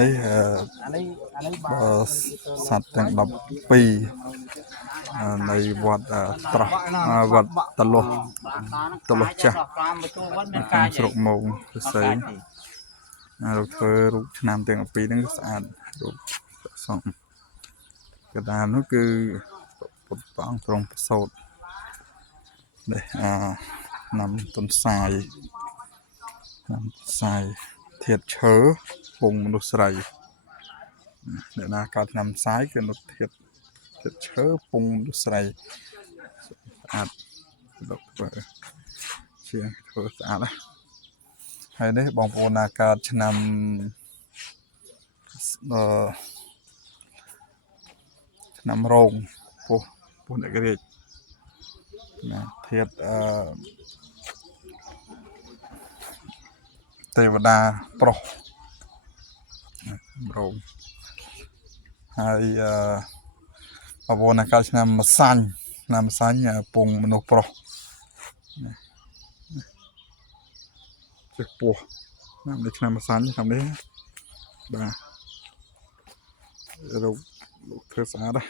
នេះសត្វទាំង12នៃវត្តត្រោះវត្តតលុះចាស់ក្នុងស្រុកមោងសរសេរលោកធ្វើរូបឆ្នាំទាំង12ហ្នឹងស្អាតរូបសង្ឃកណ្ដាលនោះគឺពុទ្ធអង្គទ្រង់ប្រសូតនេះណាំទុនសាយធាតុឈើពងមនុស្សស្រីអ្នកណាកើតឆ្នាំសាយគឺនុធាតុឈើពងមនុស្សស្រីស្អាតលោកធ្វើជាធ្វើស្អាតណាហើយនេះបងប្អូនណាកើតឆ្នាំឆ្នាំរោងពោះអ្នករាជណាធាតុទេវតាប្រុសរោងហើយបងប្អូនណាកើតឆ្នាំម្សាញ់ពងមនុស្សប្រុសជាពោះណានេះឆ្នាំម្សាញ់ឆ្នាំនេះបាទរូបលោកធ្វើស្អាតណា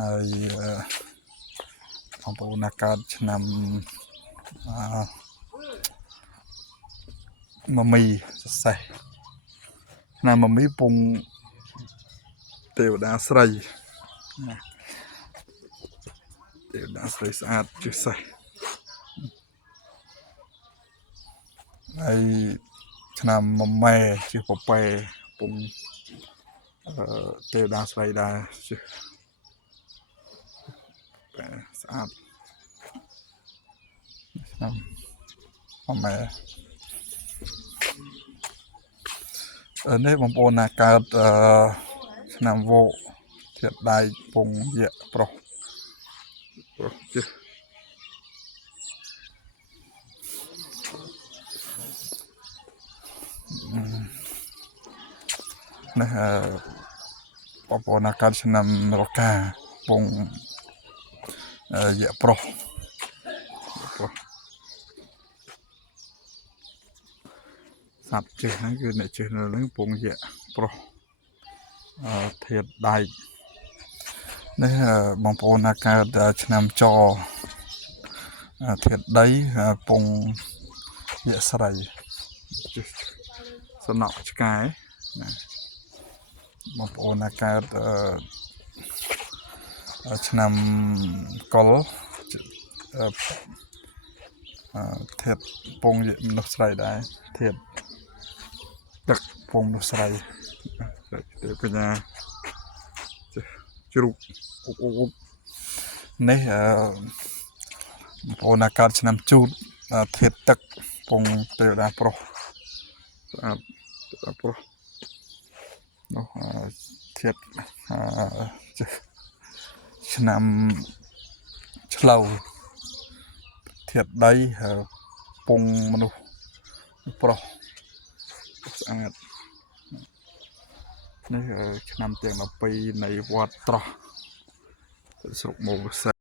ហើយបងប្អូនណាកើតឆ្នាំមមីសរសេរឆ្នាំមមីពងទេវតាស្រីណាទេវតាស្រីស្អាតជាសេះហើយឆ្នាំមម៉ែជាពពែពងទេវតាស្រីដែរជាស្អាតឆ្នាំមម៉ែនេះបងប្អូនណាកើតឆ្នាំវោធាតុដែកពងយៈប្រុសជានេះបងប្អូនណាកើតឆ្នាំរកាពងយៈប្រុសសត្វជិះហ្នឹងគឺអ្នកជិះនៅនឹងពងយៈប្រុសធាតុដែកនេះបងប្អូនណាកើតឆ្នាំចធាតុដីពងយៈស្រីសំណក់ឆ្កែណាបងប្អូនណាកើតឆ្នាំកុលធាតុពងមនុស្សស្រីដែរធាតុទឹកពងមនុស្សស្រីកញ្ញាជ្រូកអ៊ុបនេះបងប្អូនណាកើតឆ្នាំជូតធាតុទឹកពងទេវតាប្រុសស្អាតទេវតាប្រុសនោះធាតុឆ្នាំឆ្លូវធាតុដីពងមនុស្សប្រុសស្អាតនេះឆ្នាំទាំង12នៃវត្តត្រោះស្រុកមោង